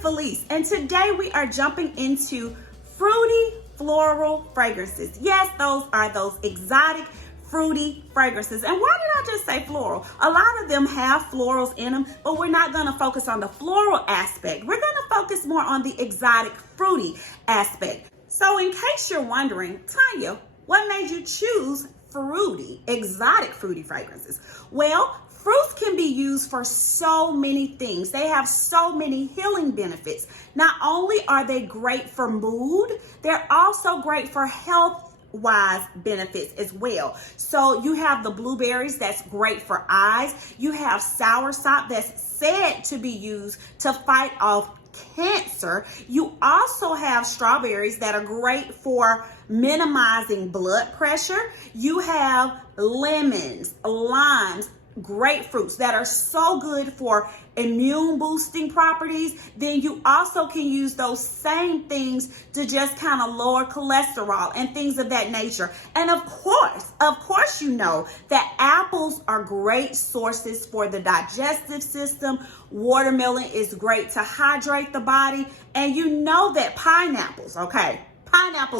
Felice, and today we are jumping into fruity floral fragrances. Yes, those are those exotic fruity fragrances. And why did I just say floral? A lot of them have florals in them, but we're not going to focus on the floral aspect. We're going to focus more on the exotic fruity aspect. So in case you're wondering, Tanya, what made you choose fruity, exotic fruity fragrances? Well, fruits can be used for so many things. They have so many healing benefits. Not only are they great for mood, they're also great for health-wise benefits as well. So you have the blueberries, that's great for eyes. You have soursop that's said to be used to fight off cancer. You also have strawberries that are great for minimizing blood pressure. You have lemons, limes, grapefruits that are so good for immune boosting properties. Then you also can use those same things to just kind of lower cholesterol and things of that nature. And of course, you know that apples are great sources for the digestive system. Watermelon is great to hydrate the body. And you know that pineapples,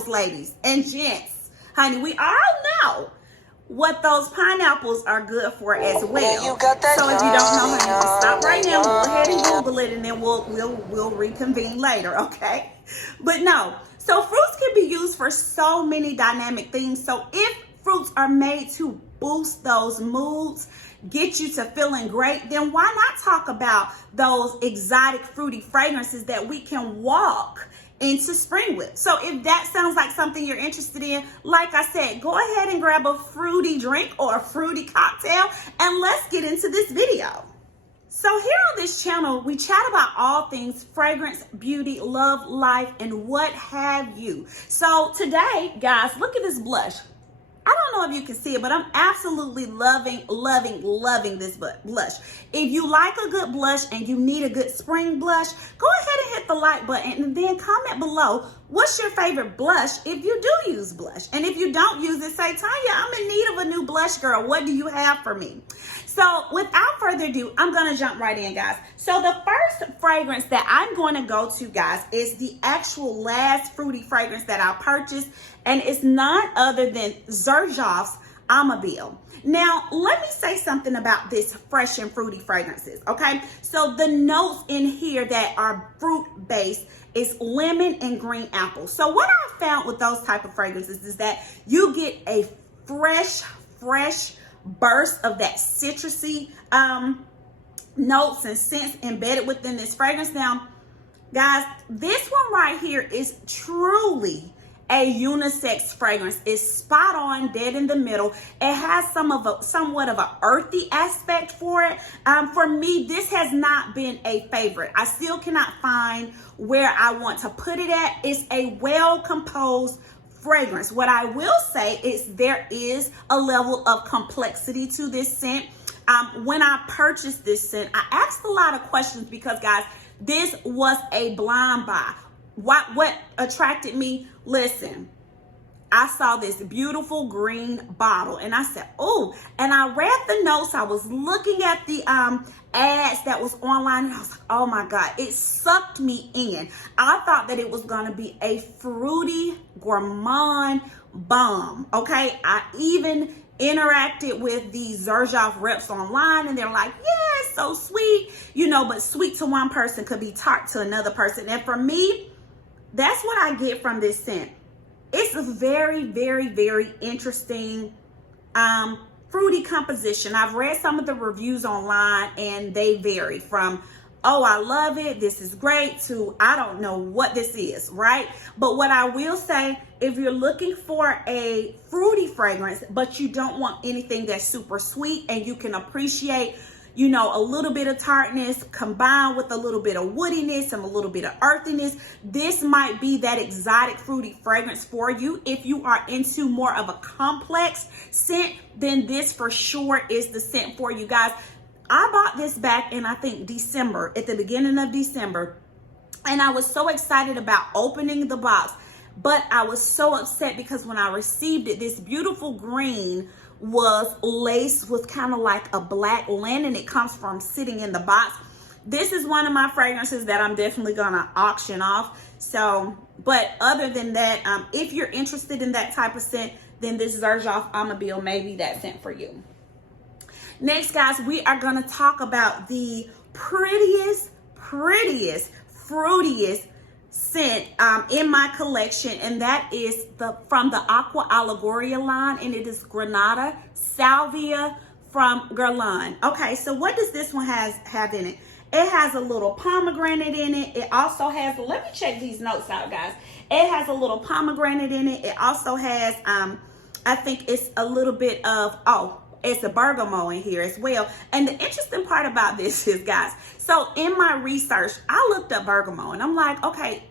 ladies and gents, honey, we all know what those pineapples are good for as well. So if you don't know, honey, stop right now. Go ahead and Google it, and then we'll reconvene later, okay? But no, so fruits can be used for so many dynamic things. So if fruits are made to boost those moods, get you to feeling great, then why not talk about those exotic fruity fragrances that we can walk into spring with? So if that sounds like something you're interested in, like I said, go ahead and grab a fruity drink or a fruity cocktail, and let's get into this video. So here on this channel, we chat about all things fragrance, beauty, love, life, and what have you. So today, guys, look at this blush. I don't know if you can see it, but I'm absolutely loving this blush. If you like a good blush and you need a good spring blush, go ahead and hit the like button and then comment below what's your favorite blush if you do use blush. And if you don't use it, say, Tanya, I'm in need of a new blush, girl. What do you have for me? So without further ado, I'm going to jump right in, guys. So the first fragrance that I'm going to go to, guys, is the actual last fruity fragrance that I purchased. And it's none other than Xerjoff Amabile. Now, let me say something about this fresh and fruity fragrances, okay? So the notes in here that are fruit-based is lemon and green apple. So what I found with those type of fragrances is that you get a fresh burst of that citrusy notes and scents embedded within this fragrance. Now, guys, this one right here is truly a unisex fragrance. It's spot on, dead in the middle. It has somewhat of an earthy aspect for it. For me, this has not been a favorite. I still cannot find where I want to put it at. It's a well-composed fragrance. What I will say is there is a level of complexity to this scent. When I purchased this scent, I asked a lot of questions because, guys, this was a blind buy. What attracted me? Listen, I saw this beautiful green bottle and I said, oh, and I read the notes. I was looking at the ads that was online and I was like, oh my God, it sucked me in. I thought that it was going to be a fruity gourmand bomb. Okay. I even interacted with the Xerjoff reps online and they're like, yeah, it's so sweet, you know, but sweet to one person could be tart to another person. And for me, that's what I get from this scent. It's a very interesting fruity composition. I've read some of the reviews online and they vary from, oh, I love it, this is great, to I don't know what this is, right? But what I will say, if you're looking for a fruity fragrance, but you don't want anything that's super sweet and you can appreciate, you know, a little bit of tartness combined with a little bit of woodiness and a little bit of earthiness, this might be that exotic fruity fragrance for you. If you are into more of a complex scent, then this for sure is the scent for you, guys. I bought this back in, I think, December, at the beginning of December, and I was so excited about opening the box, but I was so upset because when I received it, this beautiful green was laced with kind of like a black linen. It comes from sitting in the box. this is one of my fragrances that I'm definitely gonna auction off. So, but other than that, if you're interested in that type of scent, then this Xerjoff Amabile may be that scent for you. Next, guys, we are gonna talk about the prettiest, fruitiest scent in my collection, and that is from the Aqua Allegoria line, and it is Granata Salvia from Guerlain. Okay, so what does this one have in it? It has a little pomegranate in it. It also has, let me check these notes out, guys. It has a little pomegranate in it. It also has, I think it's a little bit of, it's a bergamot in here as well. And the interesting part about this is, guys, so in my research, I looked up bergamot and I'm like, okay,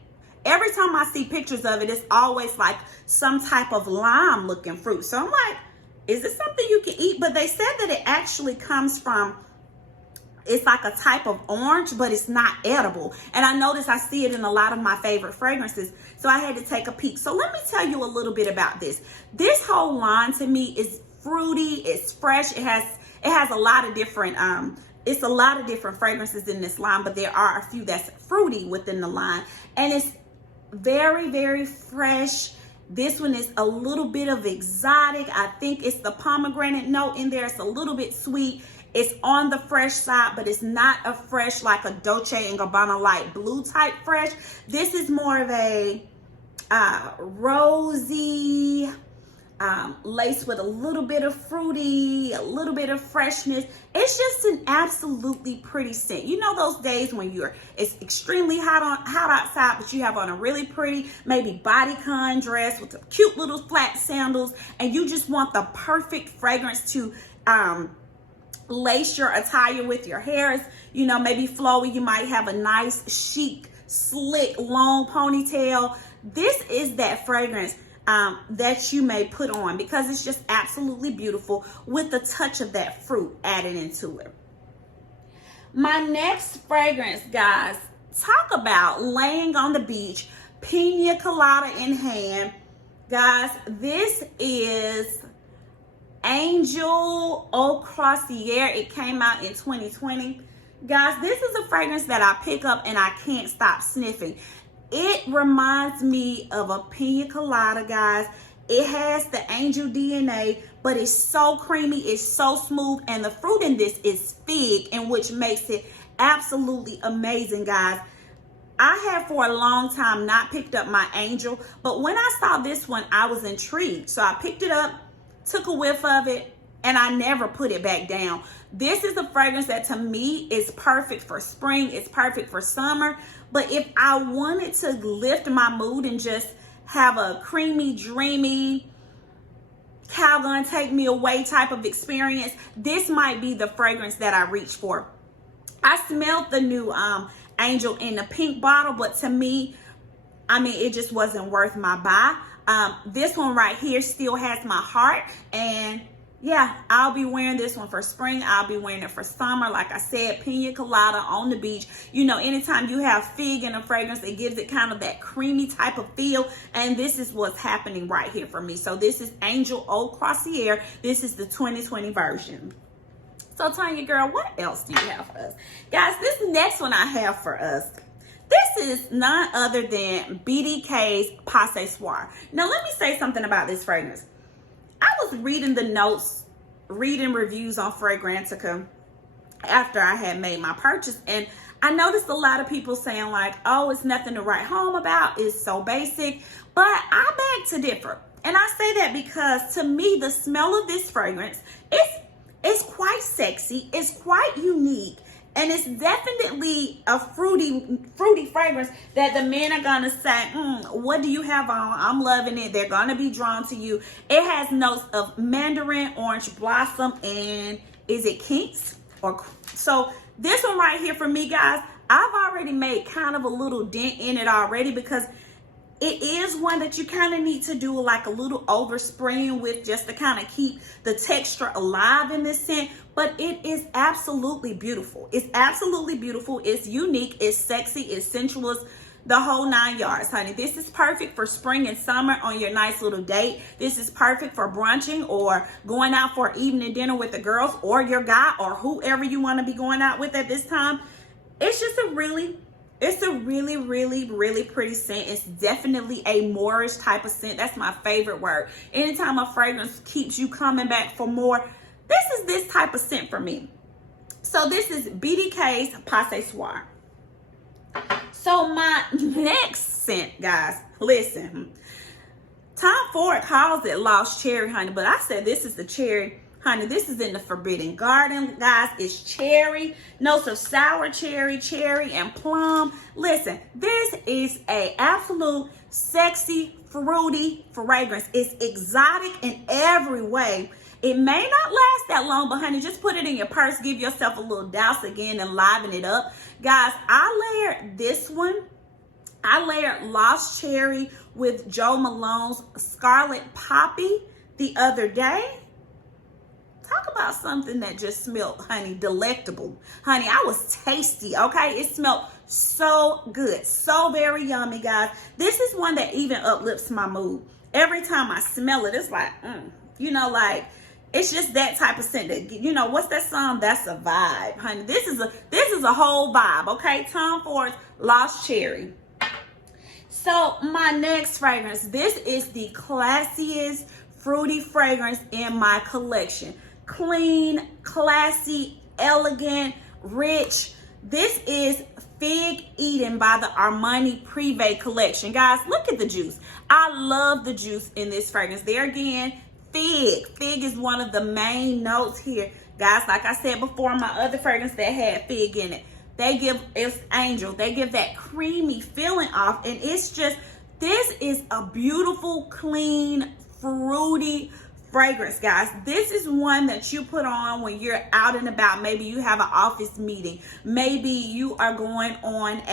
every time I see pictures of it, it's always like some type of lime looking fruit. So I'm like, is this something you can eat? But they said that it actually comes from, it's like a type of orange, but it's not edible. And I notice I see it in a lot of my favorite fragrances. So I had to take a peek. So let me tell you a little bit about this. This whole line to me is fruity, it's fresh. It has a lot of different, it's a lot of different fragrances in this line, but there are a few that's fruity within the line. And it's very, very fresh. This one is a little bit of exotic. I think it's the pomegranate note in there. It's a little bit sweet. It's on the fresh side, but it's not a fresh like a Dolce & Gabbana light blue type fresh. This is more of a rosy, laced with a little bit of fruity, a little bit of freshness. It's just an absolutely pretty scent. You know those days when it's extremely hot outside, but you have on a really pretty, maybe bodycon dress with some cute little flat sandals, and you just want the perfect fragrance to lace your attire with. Your hair is, you know, maybe flowy. You might have a nice, chic, slick, long ponytail. This is that fragrance that you may put on because it's just absolutely beautiful with a touch of that fruit added into it. My next fragrance, guys, talk about laying on the beach, pina colada in hand. Guys, this is Angel Au Crossiere. It came out in 2020. Guys, this is a fragrance that I pick up and I can't stop sniffing. It reminds me of a pina colada, guys. It has the angel DNA, but it's so creamy, it's so smooth, and the fruit in this is fig, and which makes it absolutely amazing, guys. I have for a long time not picked up my angel, but when I saw this one, I was intrigued. So I picked it up, took a whiff of it, and I never put it back down. This is a fragrance that to me is perfect for spring. It's perfect for summer. But if I wanted to lift my mood and just have a creamy, dreamy, Calgon take me away type of experience, this might be the fragrance that I reach for. I smelled the new Angel in the pink bottle, but to me, I mean, it just wasn't worth my buy. This one right here still has my heart, and yeah, I'll be wearing this one for spring. I'll be wearing it for summer. Like I said, pina colada on the beach. You know, anytime you have fig in a fragrance, it gives it kind of that creamy type of feel. And this is what's happening right here for me. So this is Angel Au Crossiere. This is the 2020 version. So Tanya girl, what else do you have for us? Guys, this next one I have for us, this is none other than BDK's Pas Ce Soir. Now, let me say something about this fragrance. I was reading the notes, reading reviews on Fragrantica after I had made my purchase, and I noticed a lot of people saying like, oh, it's nothing to write home about, it's so basic. But I beg to differ. And I say that because to me, the smell of this fragrance is quite sexy, it's quite unique, and it's definitely a fruity fragrance that the men are gonna say, what do you have on? I'm loving it. They're gonna be drawn to you. It has notes of mandarin, orange blossom, and is it kinks? So this one right here for me, guys, I've already made kind of a little dent in it already because it is one that you kind of need to do like a little overspraying with just to kind of keep the texture alive in this scent. But it is absolutely beautiful. It's absolutely beautiful. It's unique. It's sexy. It's sensuous. The whole 9 yards, honey. This is perfect for spring and summer on your nice little date. This is perfect for brunching or going out for evening dinner with the girls or your guy or whoever you want to be going out with at this time. it's just it's a really, really, really pretty scent. It's definitely a Moorish type of scent. That's my favorite word. Anytime a fragrance keeps you coming back for more, this is this type of scent for me. So this is BDK's Pas Ce Soir. So my next scent, guys, listen. Tom Ford calls it Lost Cherry, honey, but I said this is the cherry. Honey, this is in the Forbidden Garden, guys. It's cherry, notes of sour cherry, and plum. Listen, this is a absolute sexy, fruity fragrance. It's exotic in every way. It may not last that long, but honey, just put it in your purse. Give yourself a little douse again and liven it up. Guys, I layered this one. I layered Lost Cherry with Joe Malone's Scarlet Poppy the other day. Talk about something that just smelled, honey, delectable. Honey, I was tasty, okay? It smelled so good, so very yummy, guys. This is one that even uplifts my mood. Every time I smell it, it's like, you know, like, it's just that type of scent that, you know, what's that song? That's a vibe, honey. This is a whole vibe, okay? Tom Ford's Lost Cherry. So my next fragrance, this is the classiest fruity fragrance in my collection. Clean, classy, elegant, rich. This is Fig Eden by the Armani Privè collection. Guys, look at the juice. I love the juice in this fragrance. There again, fig. Fig is one of the main notes here. Guys, like I said before, my other fragrance that had fig in it, it's Angel. They give that creamy feeling off, and it's just, this is a beautiful, clean, fruity fragrance, guys. This is one that you put on when you're out and about. Maybe you have an office meeting. Maybe you are going on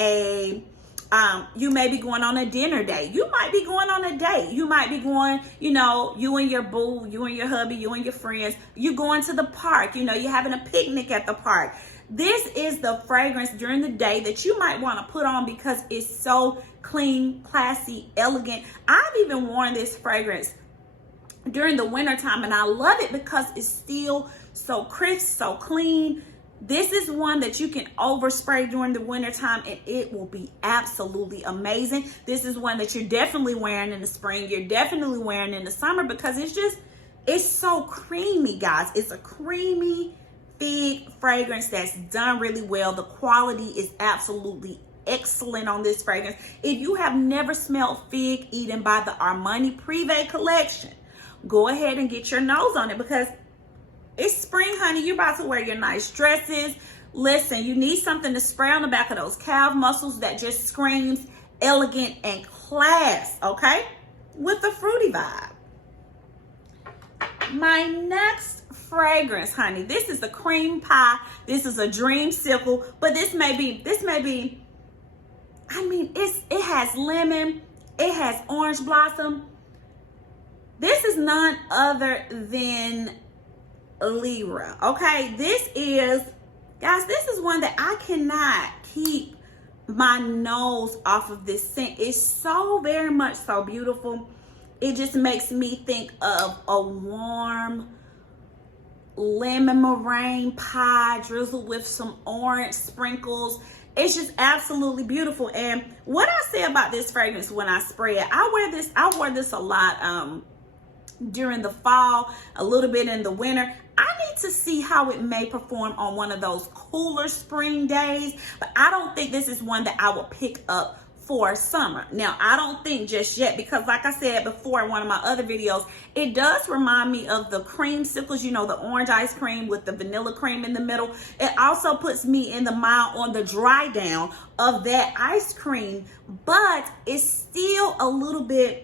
you may be going on a dinner date. You might be going on a date. You might be going, you know, you and your boo, you and your hubby, you and your friends, you going to the park, you know, you're having a picnic at the park. This is the fragrance during the day that you might want to put on because it's so clean, classy, elegant. I've even worn this fragrance during the winter time, and I love it because it's still so crisp, so clean. This is one that you can overspray during the winter time, and it will be absolutely amazing. This is one that you're definitely wearing in the spring. You're definitely wearing in the summer because it's so creamy, guys. It's a creamy fig fragrance that's done really well. The quality is absolutely excellent on this fragrance. If you have never smelled Fig Eden by the Armani Privè collection, go ahead and get your nose on it because it's spring, honey. You're about to wear your nice dresses. Listen, you need something to spray on the back of those calf muscles that just screams elegant and class, okay? With a fruity vibe. My next fragrance, honey, this is a cream pie. This is a dreamsicle, but this may be, I mean, it has lemon, it has orange blossom. This is none other than Lira, okay? This is, guys, this is one that I cannot keep my nose off of this scent. It's so very much so beautiful. It just makes me think of a warm lemon meringue pie drizzled with some orange sprinkles. It's just absolutely beautiful. And what I say about this fragrance when I spray it, I wore this a lot during the fall, a little bit in the winter. I need to see how it may perform on one of those cooler spring days, but I don't think this is one that I will pick up for summer. Now, I don't think just yet, because like I said before in one of my other videos, it does remind me of the creamsicles, you know, the orange ice cream with the vanilla cream in the middle. It also puts me in the mind on the dry down of that ice cream, but it's still a little bit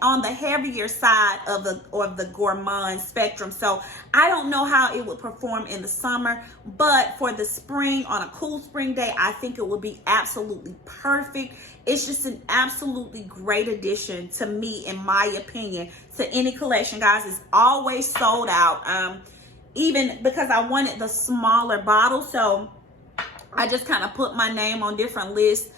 on the heavier side of the gourmand spectrum. So I don't know how it would perform in the summer, but for the spring, on a cool spring day, I think it would be absolutely perfect. It's just an absolutely great addition to me, in my opinion, to any collection, guys. It's always sold out, even because I wanted the smaller bottle. So I just kind of put my name on different lists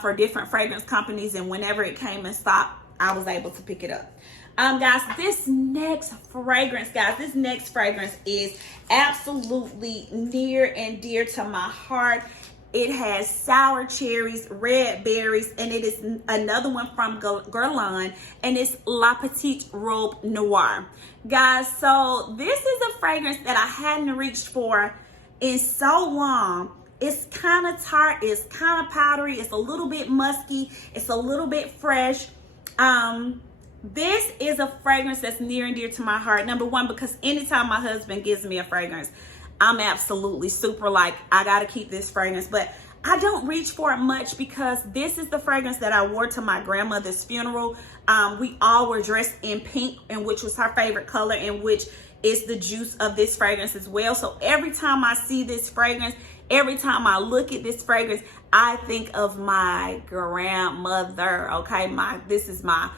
for different fragrance companies, and whenever it came in stock, I was able to pick it up. Guys, this next fragrance is absolutely near and dear to my heart. It has sour cherries, red berries, and it is another one from Guerlain, and it's La Petite Robe Noir. Guys, so this is a fragrance that I hadn't reached for in so long. It's kind of tart, it's kind of powdery, it's a little bit musky, it's a little bit fresh. This is a fragrance that's near and dear to my heart. Number one, because anytime my husband gives me a fragrance, I'm absolutely super like, I gotta keep this fragrance. But I don't reach for it much because this is the fragrance that I wore to my grandmother's funeral. We all were dressed in pink, and which was her favorite color, and which is the juice of this fragrance as well. So every time I see this fragrance, every time I look at this fragrance, I think of my grandmother. Okay, this is my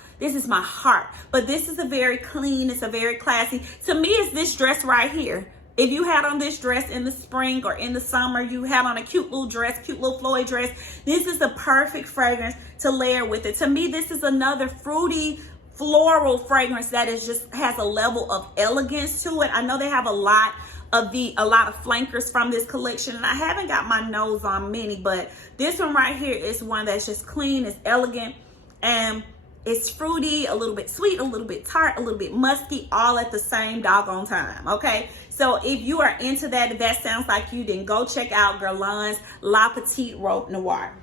heart. But this is a very clean, it's a very classy. To me, it's this dress right here. If you had on this dress in the spring or in the summer, you had on a cute little dress, cute little flowy dress, this is the perfect fragrance to layer with it. To me, this is another fruity, floral fragrance that is just has a level of elegance to it. I know they have a lot of flankers from this collection, and I haven't got my nose on many, but this one right here is one that's just clean, it's elegant, and it's fruity, a little bit sweet, a little bit tart, a little bit musky, all at the same doggone time, okay? So if you are into that, if that sounds like you, then go check out Guerlain's La Petite Robe Noir.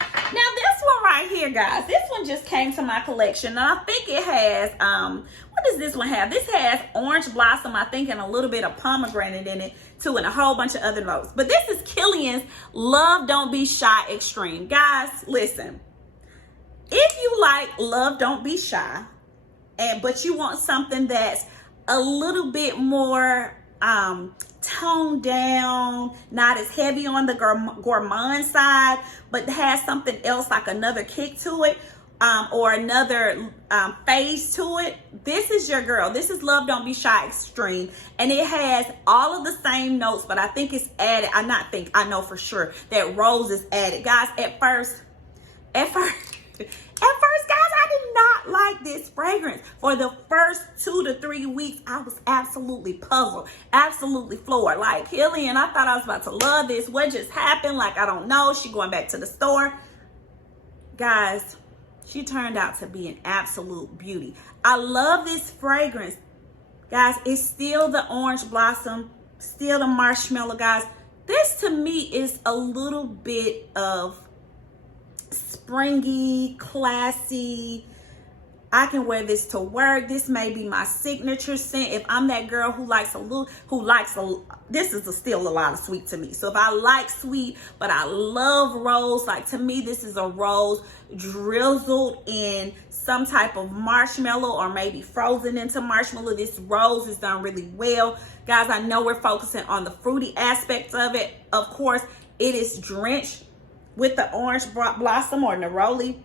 Now this one right here, guys, this one just came to my collection, and I think it has, what does this one have? This has orange blossom, I think, and a little bit of pomegranate in it too, and a whole bunch of other notes. But this is Kilian's Love Don't Be Shy Extreme. Guys, listen. If you like Love Don't Be Shy, but you want something that's a little bit more toned down, not as heavy on the gourmand side, but has something else like another kick to it, or another phase to it, this is your girl. This is Love Don't Be Shy Extreme, and it has all of the same notes, but I think it's added. I know for sure that rose is added. Guys, at first, guys, I did not like this fragrance. For the first 2 to 3 weeks, I was absolutely puzzled, absolutely floored. Like, Kilian, I thought I was about to love this. What just happened? Like, I don't know. She going back to the store. Guys, she turned out to be an absolute beauty. I love this fragrance. Guys, it's still the orange blossom, still the marshmallow, guys. This, to me, is a little bit of springy, classy. I can wear this to work. This may be my signature scent. If I'm that girl who likes this is still a lot of sweet to me. So if I like sweet, but I love rose, like, to me, this is a rose drizzled in some type of marshmallow, or maybe frozen into marshmallow. This rose is done really well. Guys, I know we're focusing on the fruity aspects of it. Of course, it is drenched with the orange blossom or neroli.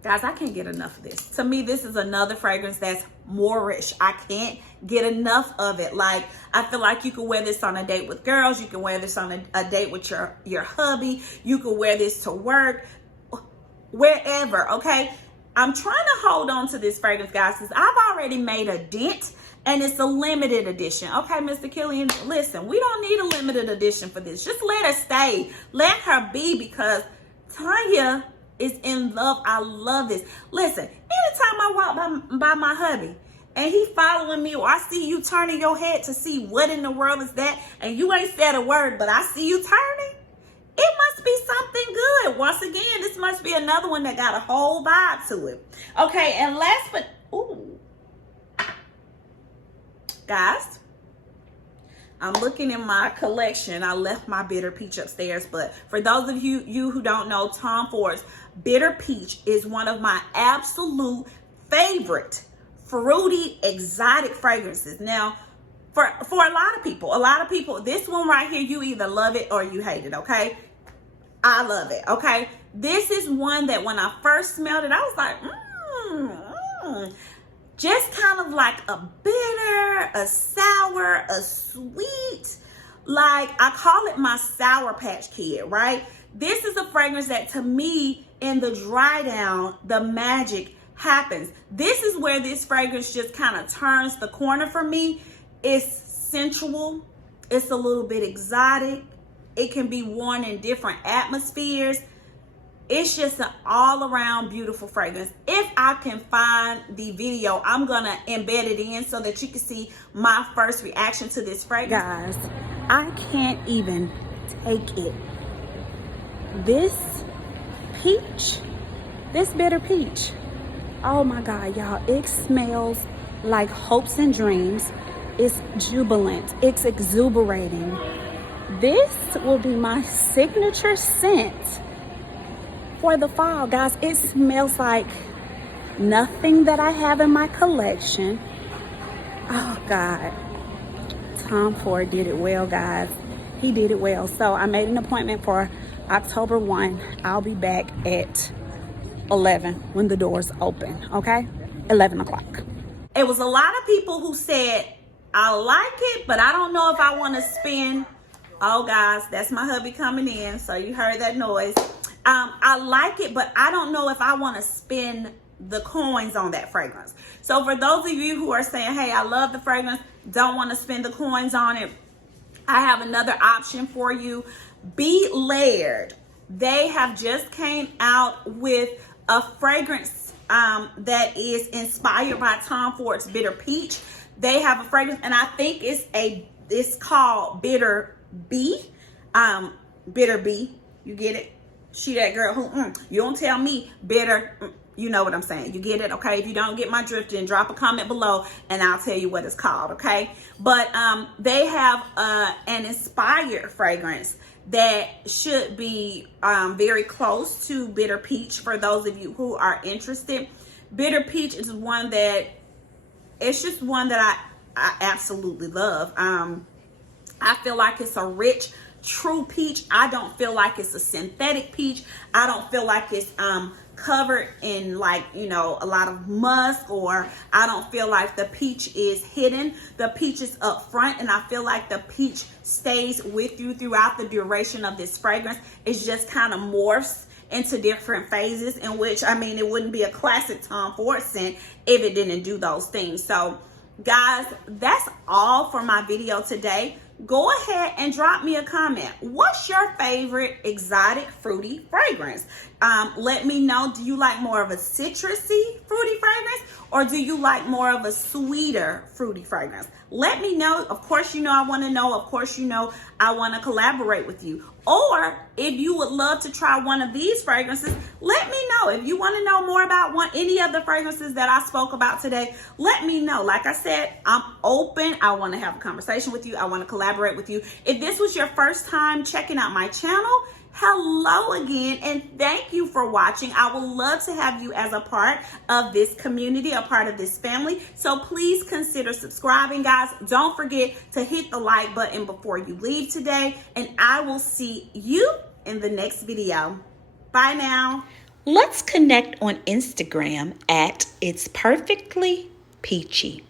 Guys, I can't get enough of this. To me, this is another fragrance that's Moorish. I can't get enough of it. Like, I feel like you can wear this on a date with girls. You can wear this on a date with your hubby. You can wear this to work, wherever, okay? I'm trying to hold on to this fragrance, guys, because I've already made a dent, and it's a limited edition. Okay, Mr. Kilian, listen, we don't need a limited edition for this. Just let her stay. Let her be, because Tanya is in love. I love this. Listen, anytime I walk by my hubby and he following me, or I see you turning your head to see what in the world is that, and you ain't said a word, but I see you turning, it must be something good. Once again, this must be another one that got a whole vibe to it. Okay, and last but, guys, I'm looking in my collection. I left my Bitter Peach upstairs, but for those of you who don't know, Tom Ford's Bitter Peach is one of my absolute favorite fruity, exotic fragrances. Now, for a lot of people, this one right here, you either love it or you hate it, okay? I love it, okay? This is one that when I first smelled it, I was like, just kind of like a bitter, a sour, a sweet. Like, I call it my Sour Patch Kid, right? This is a fragrance that, to me, in the dry down, the magic happens. This is where this fragrance just kind of turns the corner for me. It's sensual. It's a little bit exotic. It can be worn in different atmospheres. It's just an all-around beautiful fragrance. If I can find the video, I'm gonna embed it in so that you can see my first reaction to this fragrance. Guys, I can't even take it. This peach, this bitter peach, oh my God, y'all, it smells like hopes and dreams. It's jubilant, it's exuberating. This will be my signature scent for the fall, guys. It smells like nothing that I have in my collection. Oh God, Tom Ford did it well, guys. He did it well. So I made an appointment for October 1. I'll be back at 11 when the doors open, okay? 11 o'clock. It was a lot of people who said, I like it, but I don't know if I want to spend. Oh, guys, that's my hubby coming in. So you heard that noise. I like it, but I don't know if I want to spend the coins on that fragrance. So for those of you who are saying, hey, I love the fragrance, don't want to spend the coins on it, I have another option for you. Be Layered. They have just came out with a fragrance that is inspired by Tom Ford's Bitter Peach. They have a fragrance, and I think it's called Bitter Bee. Bitter Bee. You get it? She that girl who, you don't tell me bitter. You know what I'm saying. You get it, okay? If you don't get my drift, then drop a comment below and I'll tell you what it's called, okay? But they have an inspired fragrance that should be very close to Bitter Peach for those of you who are interested. Bitter Peach is one that, it's just one that I absolutely love. I feel like it's a rich, true peach. I don't feel like it's a synthetic peach. I don't feel like it's covered in, like, you know, a lot of musk, or I don't feel like the peach is hidden. The peach is up front, and I feel like the peach stays with you throughout the duration of this fragrance. It just kind of morphs into different phases, in which, I mean, it wouldn't be a classic Tom Ford scent if it didn't do those things. So guys, that's all for my video today. Go ahead and drop me a comment. What's your favorite exotic fruity fragrance? Let me know. Do you like more of a citrusy fruity fragrance, or do you like more of a sweeter fruity fragrance? Let me know. Of course, you know I want to know. Of course, you know I want to collaborate with you. Or if you would love to try one of these fragrances, let me know. If you want to know more about any of the fragrances that I spoke about today, let me know. Like I said, I'm open. I want to have a conversation with you. I want to collaborate with you. If this was your first time checking out my channel, hello again, and thank you for watching. I would love to have you as a part of this community, a part of this family. So please consider subscribing, guys. Don't forget to hit the like button before you leave today, and I will see you in the next video. Bye now. Let's connect on Instagram at It's Perfectly Peachy.